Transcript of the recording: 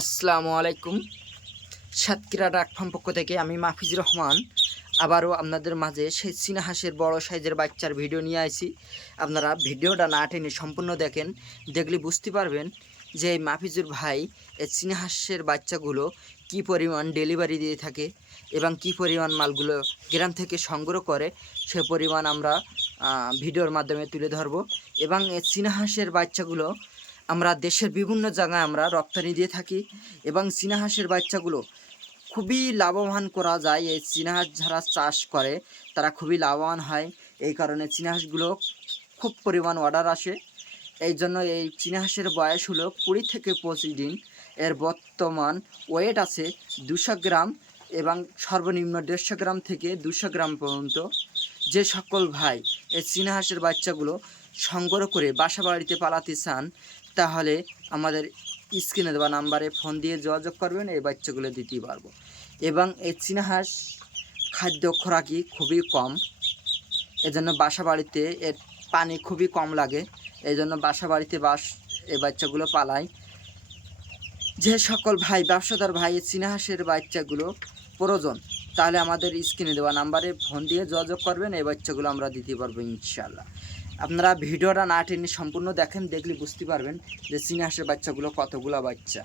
আসসালামু আলাইকুম। সাতক্ষীরা ডাক ফার্ম পক্ষ থেকে আমি মাহফিজুর রহমান আবারও আপনাদের মাঝে সেই চীনা হাঁসের বড় সাইজের বাচ্চার ভিডিও নিয়ে আসি। আপনারা ভিডিওটা না টেনে সম্পূর্ণ দেখেন, দেখলে বুঝতে পারবেন যে এই মাহফিজুর ভাই এই চীনা হাঁসের বাচ্চাগুলো কি পরিমাণ ডেলিভারি দিয়ে থাকে এবং কি পরিমাণ মালগুলো গ্রাম থেকে সংগ্রহ করে সে পরিমাণ আমরা ভিডিওর মাধ্যমে তুলে ধরব। এবং এই চীনা হাঁসের বাচ্চাগুলো আমরা দেশের বিভিন্ন জায়গায় আমরা রপ্তানি দিয়ে থাকি এবং চীনা হাঁসের বাচ্চাগুলো খুবই লাভবান করা যায়। এই চীনা হাঁস যারা চাষ করে তারা খুবই লাভবান হয়। এই কারণে চীনা হাঁসগুলো খুব পরিমাণ অর্ডার আসে। এই জন্য এই চীনা হাঁসের বয়স হলো 20 থেকে 25 দিন। এর বর্তমান ওয়েট আছে 200 গ্রাম এবং সর্বনিম্ন 150 গ্রাম থেকে 200 গ্রাম পর্যন্ত। যে সকল ভাই এই চীনা হাঁসের বাচ্চাগুলো সংগ্রহ করে বাসা বাড়িতে পালাতে চান তাহলে আমাদের স্ক্রিনে দেওয়া নাম্বারে ফোন দিয়ে যোগাযোগ করবেন, এই বাচ্চাগুলো দিতেই পারবো। এবং এই চীনা হাঁস খাদ্য খোরাকি খুবই কম, এজন্য বাসা বাড়িতে এর পানি খুবই কম লাগে, এই জন্য বাসা বাড়িতে এই বাচ্চাগুলো পালায়। যে সকল ভাই ব্যবসাদার ভাই এই চীনা হাঁসের বাচ্চাগুলো প্রয়োজন তাহলে আমাদের স্ক্রিনে দেওয়া নাম্বারে ফোন দিয়ে যোগাযোগ করবেন, এই বাচ্চাগুলো আমরা দিতে পারবো ইনশাআল্লাহ। আপনারা ভিডিওটা না টেনে সম্পূর্ণ দেখেন, দেখলে বুঝতে পারবেন যে চীনা হাঁসের বাচ্চাগুলো কতগুলো বাচ্চা।